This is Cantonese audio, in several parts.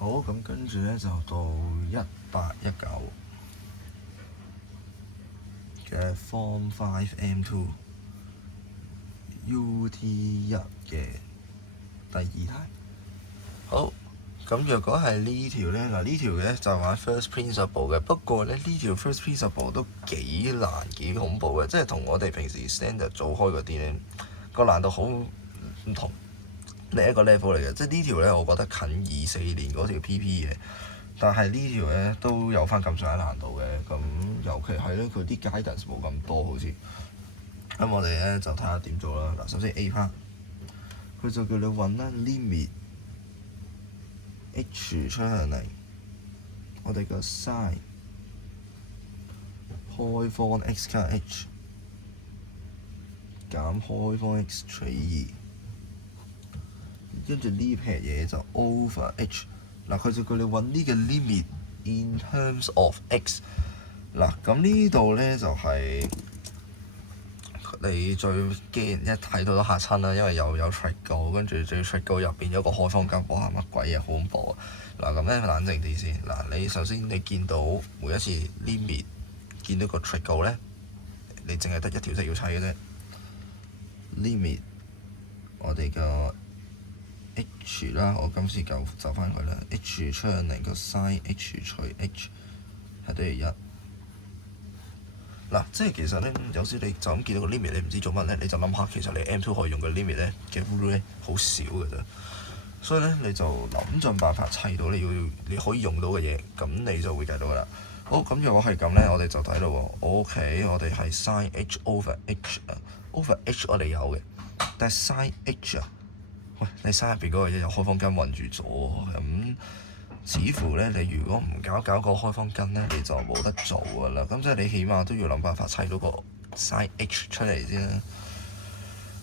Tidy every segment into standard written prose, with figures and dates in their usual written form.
好，咁跟住咧就到1819嘅 Form 5 M2 UT1 嘅第二題。好，咁若果係呢條咧，嗱呢條嘅就玩 First Principle 嘅，不過咧呢條 First Principle 都幾難幾恐怖嘅，即係同我哋平時 standard 做開嗰啲咧個難度好唔同。另一個 level 嚟嘅，即係呢條咧，我覺得近24年嗰條 PP 嘅，但係呢條咧都有翻咁上下難度嘅。咁尤其係咧，佢啲 guidance 冇咁多，好似咁我哋咧就睇下點做啦。嗱，首先 A part 佢就叫你揾啦 limit h 趨向0，我哋個 sin 開方 x 加 h 減開方 x 除2。跟住呢撇嘢就 over h， 嗱佢就叫你揾呢個 limit in terms of x。嗱咁呢度咧就係、你最驚一睇到都嚇親啦，因為又有 triangle， 跟住仲要 triangle 入邊有個開方根，哇乜鬼嘢好恐怖啊！嗱咁咧冷靜啲先，嗱你首先你見到每一次 limit 見到個 triangle 咧，你淨係得一條式要砌嘅啫。limit 我哋個h 啦，我今次就翻佢啦。h 趨向0個 sin h 除 h 係等於1。嗱，即係其實咧，有時你就咁見到個 limit，你唔知做乜咧，你就諗下其實你 M2 可以用嘅 limit 咧嘅 rule 咧好少嘅啫。所以咧你就諗盡辦法砌到你可以用到嘅嘢，咁你就會計到噶啦。好，咁如果係咁咧，我哋就睇到喎。OK，我哋係 sin h over h 啊，over h 我哋有嘅，但係 sin h 啊。喂，你心入邊嗰個嘢有開方根韞住咗，咁似乎咧你如果唔搞個開方根咧，你就冇得做噶啦。咁即係你起碼都要諗辦法砌到個 sin h 出嚟先啦。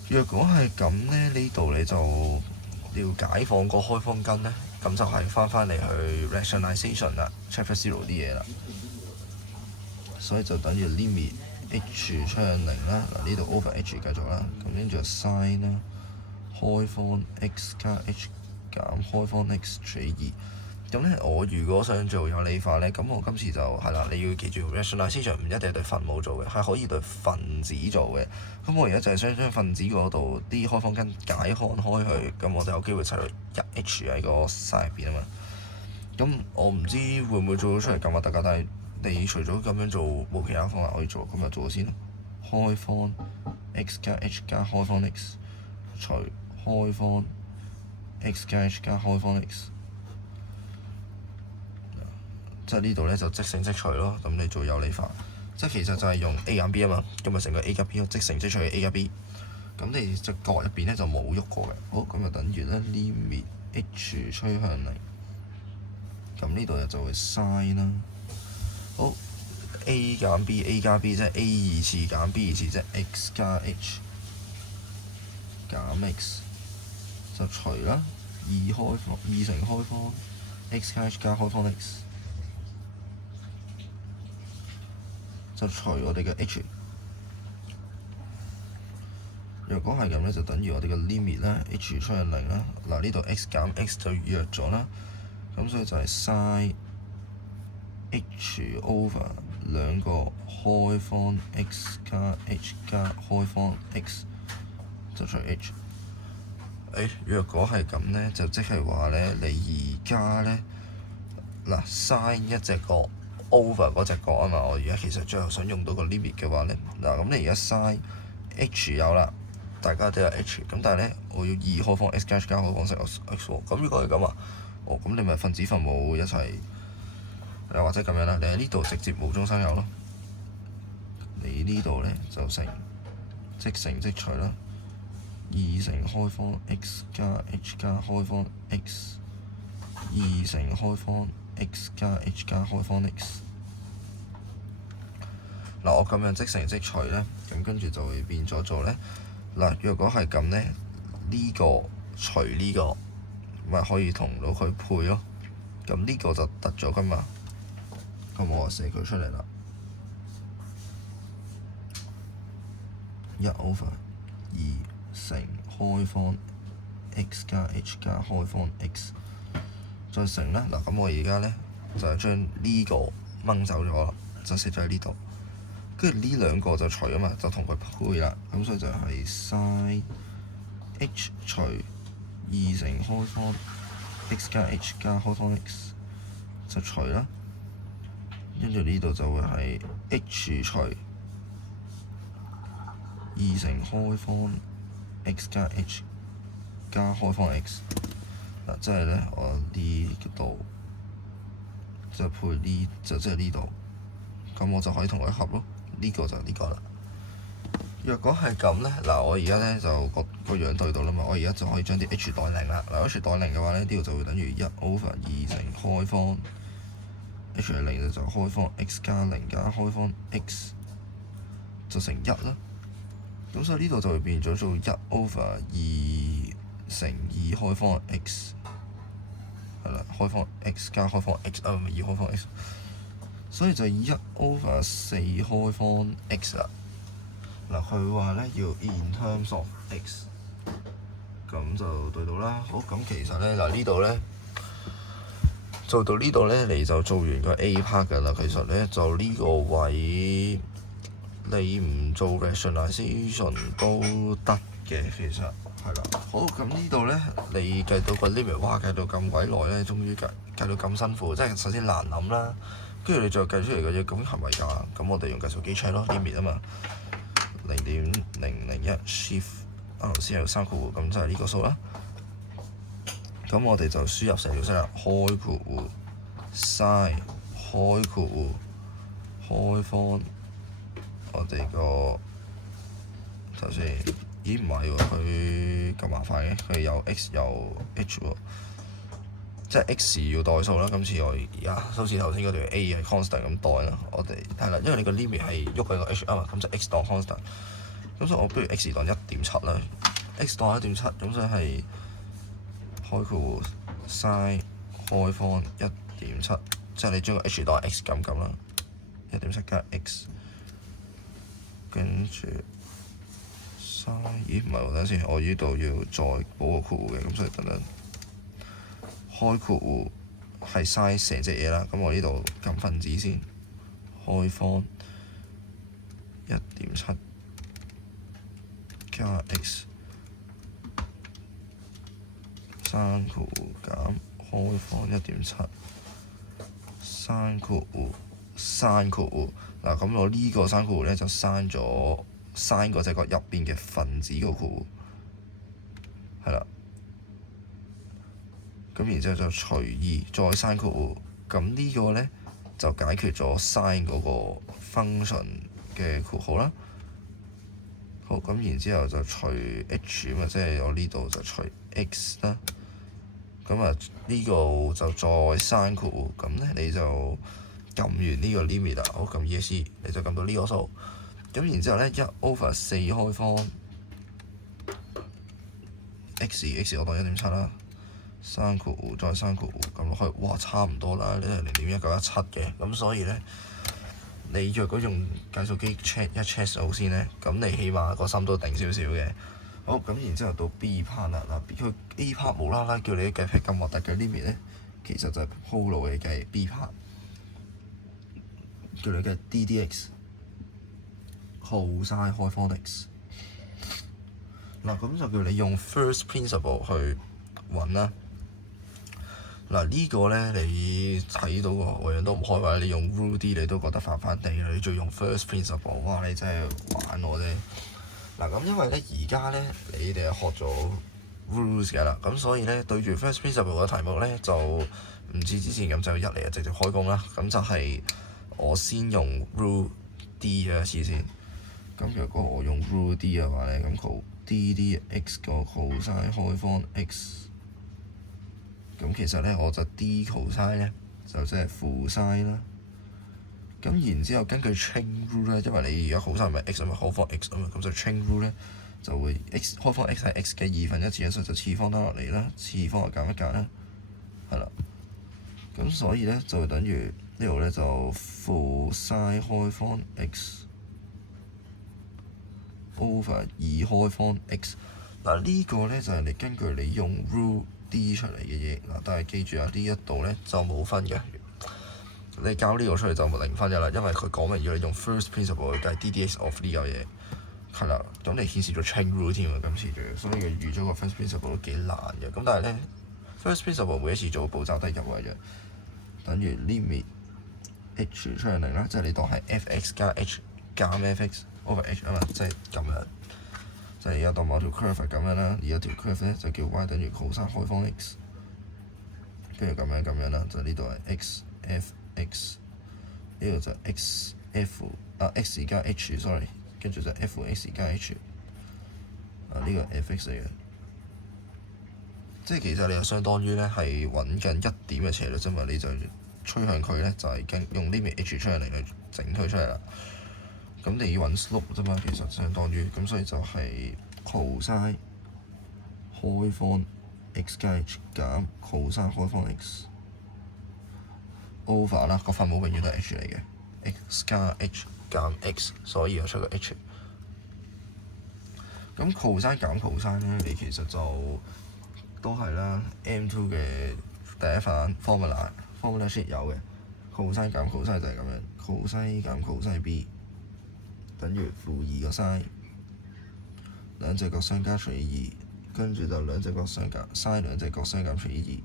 若果係咁咧，呢度你就要解放個開方根咧，咁就係翻嚟去 rationalization 啦 ，chapter 0啲嘢啦。所以就等於 limit h 趨向0啦。嗱呢度 over h 繼續啦，咁跟住就 sin 啦。開方 x 加 h 減開方 x 除2。咁咧，我如果想做有理化咧，咁我今次就係啦，你要記住 rationalization 唔一定係對分母做嘅，係可以對分子做嘅。咁我而家就係想將分子嗰度啲開方根解開去，咁我就有機會砌到1h 喺個 sin 入邊啊嘛。咁我唔知會唔會做到出嚟咁核突㗎，但係你除咗咁樣做冇其他方法可以做，咁就做咗先咯。開方 x 加 h 加開方 x 除開方 x 加 h 加開方 x， 即係呢度咧就即乘即除咯。咁你做有理化，即係其實就係用 a 減 b 啊嘛，咁咪成個 a 加 b 咯，即乘即除 a 加 b。咁你隻角入邊咧就冇喐過嘅。好，咁就等於咧 limit h 趨向0。咁呢度就會 sin 啦。好 ，a 減 b，a 加 b 即係 a 二次減 b 二次，即係 x 加 h 減 x。就除啦，2乘開方 x 加 h 加開方 x， 就除我哋嘅 h。若果係咁咧，就等於我哋嘅 limit 啦 h 趨向0啦。嗱呢度 x 減 x 就弱咗啦，咁所以就係 sin h over 兩個開方 x 加 h 加開方 x， 就除 h。若果係咁咧，就即係話咧，你而家咧嗱 sin 一隻角 over 嗰隻角啊嘛，我而家其實最後想用到個 limit 嘅話咧，嗱咁你而家 sin h 有啦，大家都有 h， 咁但係咧我要2開方 x 加 h 加開方 x 喎，咁如果係咁啊，咁你咪分子分母一齊，又或者咁樣啦，你喺呢度直接無中生有咯，你呢度咧就即乘即除啦。2乘開方 x 加 h 加開方 x， 2乘開方 x 加 h 加開方 x。嗱，我咁樣即乘即除咧，咁跟住就會變咗做咧。嗱，若果係咁咧，呢個除呢個，咪可以同到佢配咯。咁呢個就突咗噶嘛，咁我就寫佢出嚟啦。1 over 2乘開方 x 加 h 加開方 x，再乘啦。嗱，咁我而家咧就係將呢個掹走咗啦，就寫咗喺呢度。跟住呢兩個就除啊嘛，就同佢配啦。咁所以就係 sin h 除2乘開方 x 加 h 加開方 x 就除啦。跟住呢度就會係 h 除2乘開方 x 加 h 加開方 x。嗱，即係咧，我呢度就配呢，就即係呢度，咁我就可以同佢合咯。呢個就呢個啦。若果係咁咧，嗱，我而家咧就個樣對到啦嘛，我而家就可以將啲 h 代零啦。嗱，h 代零嘅話咧，呢度就會等於1/2乘開方 h 係零就開方 x 加0加開方 x 就乘1啦。咁所以呢度就會變咗做1/2乘2開方 x 係啦，開方 x 加開方 x 唔係2開方 x， 所以就1/4開方 x 啦。嗱，佢話咧要 in terms of x， 咁就對到啦。好，咁其實咧嗱，呢度咧做到呢度咧，你就做完個 A part 㗎啦。其實咧就呢個位你唔做 rationalization 都得嘅，其實係啦。好，咁呢度咧你計到個 limit， 哇計到咁鬼耐咧，終於計到咁辛苦，即係首先難諗啦，跟住你再計出嚟嘅嘢，咁係咪㗎？咁我哋用計數機 check 咯 limit 啊嘛，0.001 shift 頭先有3括弧，咁就係呢個數啦。咁我哋就輸入成條式啦，開括弧 sin 開括弧開方，我哋個頭先，咦唔係喎，佢咁麻煩嘅，佢有 x 有 h 喎，即係 x 要代數啦。今次我而家好似頭先嗰條 a 係 constant 咁代啦，我哋係啦，因為你個 limit 係喐緊個 h 啊嘛，咁就 x 當 constant，咁所以我不如 x 當1.7啦 ，x 當1.7，咁所以係開括弧 sin 開方1.7，即係你將個 h 當 x 咁啦，1.7加 x， 跟住 sin， 咦唔係喎，等陣先，我呢度要再補個括弧嘅，咁所以等等開括弧係 sin 成隻嘢啦，咁我呢度撳分子先，開方1.7加 x。3括弧減開方1.7， 3括弧3括弧，嗱，咁我呢個3括弧咧就刪咗刪嗰隻角入邊嘅分子個括弧，係啦。咁然之後就除2再3括弧，咁呢個咧就解決咗 sin 嗰個 function 嘅括號啦。好，咁然之後就除 h 嘛，即係我呢度就除 x 啦。咁啊，呢個就再3括弧，咁咧你就撳完呢個 limit 啦。好，撳 ESC，你就撳到呢個數。咁然之後咧1/4開方 x 我當1.7啦，3括弧再3括弧撳落去，哇差唔多啦，呢係0.1917嘅。咁所以咧，你若果用計數機 check 數先咧，咁你起碼個心都定少少嘅。好，咁然之後到 B part 啦，嗱，佢 A part 無啦啦叫你計撇咁核突嘅 limit 咧，其實就係鋪路嘅計 B part， 叫你計 ddx cos開方 x。嗱，咁就叫你用 first principle 去揾啦。嗱，呢個咧你睇到個樣都唔開胃，你用 rule D 你都覺得煩煩地啦，你仲用 first principle， 哇！你真係玩我啫。嗱，咁因為咧而家咧你哋學咗 rules 嘅啦，咁所以咧對住 first principle 嘅題目咧就唔似之前咁就一嚟就直接開工啦。咁就係我先用 rule D 嘅一次先。咁若果我用 rule D 嘅話咧，咁佢 ddx 個 cos 開方 x， 咁其實咧我就 d cos 咧就即係負 sin 啦。咁然之後根據 chain rule 咧，因為你而家 cos 咪 x 啊嘛，開方 x 啊嘛，咁就 chain rule 咧就會 x 開方 x 係 x 嘅1/2次，所以就次方得落嚟啦，次方就減一減啦，係啦。咁所以咧就等於呢度咧就負 sin 開方 x over 2開方 x。嗱，呢個咧就係你根據你用 rule D 出嚟嘅嘢嗱，但係記住啊，呢一度咧就冇分嘅。你交呢個出嚟就冇0分嘅啦，因為佢講明要你用 first principle 去計 DDX of 呢嚿嘢，係啦。咁你顯示咗 chain rule 添啊，今次仲要，所以佢預咗個 first principle 都幾難嘅。咁但係咧 first principle 每一次做步驟都係咁嘅啫，等於 limit h 出嚟啦，即係你當係 f(x) 加 h 減 f(x) over h 啊嘛，即係咁樣。即係而家當某條 curve 係咁樣啦，而家條 curve 咧就叫 y 等於 cos 開方 x， 跟住咁樣啦，就呢度係 x f x， 呢度就 x f x 加 h，sorry， 跟住就 f x 加 h， 呢個 f x 嚟嘅。即係其實你就相當於咧係揾緊一點嘅斜率啫嘛，你就趨向佢咧就係用呢邊 h 出嚟去整佢出嚟啦。咁你要揾 slope 啫嘛，其實相當於咁，所以就係 cos 開方 x 加 h 減 cos 開方 x over 啦，個分母永遠都係 h 嚟嘅 ，x 加 h 減 x， 所以就出個 h。咁 cos 減 cos 咧，你其實就都係啦 ，M2 嘅第一範 formula sheet 有嘅 cos 減 cos 就係咁樣 ，cos 減 cos b 等於-2個 sin， 兩隻角相加除以2，跟住就兩隻角相減 sin 兩隻角相減除以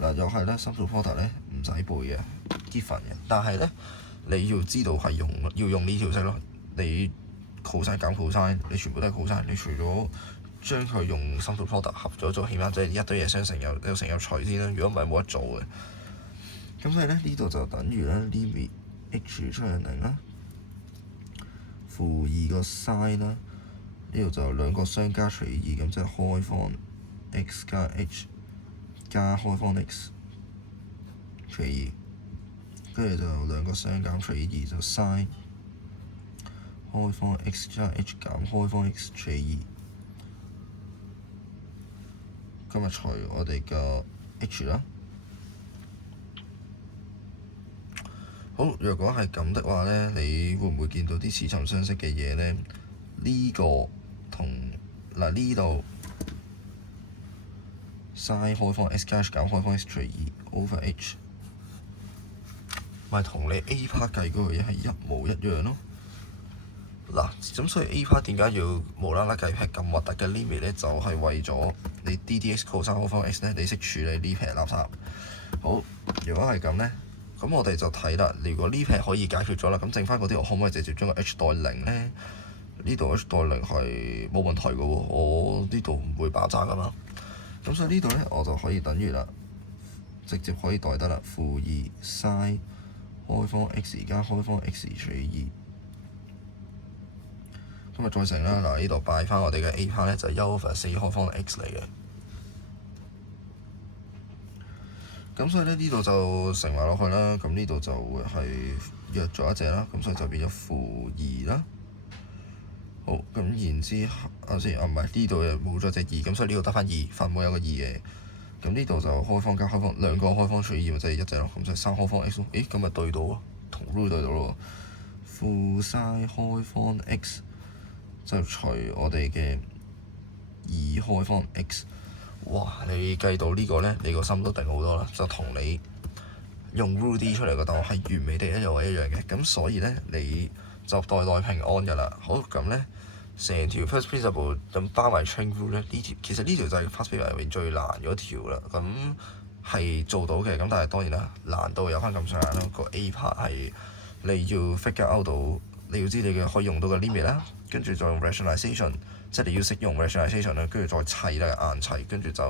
2。嗱又係咧，sum to product 咧唔使背嘅 given 嘅，但係咧你要知道係要用呢條式咯。你 cos 減 cos， 你全部都係 cos， 你除咗將佢用 sum to product 合咗做，起碼即係一堆嘢相乘有乘有除先啦。如果唔係冇得做嘅。咁所以咧呢度就等於咧 limit h 出嚟0啦。-2個 sin 啦，呢度就兩個相加除以2，咁即係開方 x 加 h 加開方 x 除以2，跟住就兩個相減除以2，就 sin 開方 x 加 h 減開方 x 除以2，今日除我哋嘅 h 啦。好，若果係咁的話咧，你會唔會見到啲似曾相識嘅嘢咧？呢個同嗱呢度 sin 開方 x 加 h 減開方 x 除以 over h， 咪同你 A part 計嗰個嘢係一模一樣咯。嗱，咁所以 A part 點解要無啦啦計撇咁核突嘅 limit 咧？就係為咗你 DDX cos 開方 x 咧，你識處理呢撇垃圾。好，如果係咁咧。咁我哋就睇啦，如果呢撇可以解決咗啦，咁剩翻嗰啲我可唔可以直接將個 h 代0咧？呢度 h 代0係冇問題嘅喎，我呢度唔會爆炸噶嘛。咁所以呢度咧我就可以等於啦，直接可以代得啦，-2 sin 開方 x 加開方 x 除以2。咁啊再乘啦，嗱呢度擺翻我哋嘅 A part 咧就係1/4開方 x 嚟嘅。咁所以咧呢度就乘埋落去啦，咁呢度就會係約咗一隻啦，咁所以就變咗-2啦。好，咁然之後先唔係呢度又冇咗隻2，咁所以呢度得翻2，分母有個2嘅。咁呢度就開方加開方兩個開方除以2，咪即係一隻咯，咁就3開方 x 咯。咦，咁咪對到咯，同 rule 對到咯。-sin 開方 x 就除我哋嘅2開方 x。哇！你計到呢個咧，你個心都定好多啦，就同你用 rule D 出嚟個答案係完美的一樣嘅。咁所以咧，你就代平安㗎啦。好，咁咧成條 first principle 咁包埋 chain rule 咧，呢條其實呢條就係 first principle 入面最難嗰條啦。咁係做到嘅，咁但係當然啦，難度有翻咁上下咯。個 A part 係你要 figure out 到，你要知你嘅可以用到嘅 limit 啦，跟住再用 rationalization。即係你要識用 rationalization 啦，跟住再砌啦，硬砌，跟住就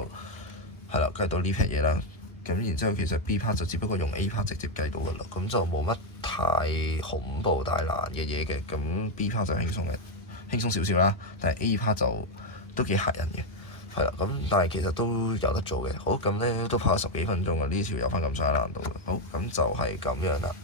係啦，計到呢撇嘢啦。咁然之後其實 B part 就只不過用 A part 直接計到㗎啦，咁就冇乜太恐怖太難嘅嘢嘅。咁 B part 就輕鬆少少啦，但係 A part 就都幾嚇人嘅，係啦。咁但係其實都有得做嘅。好，咁咧都跑咗10幾分鐘啊，呢條有翻咁上下難度嘅。好，咁就係咁樣啦。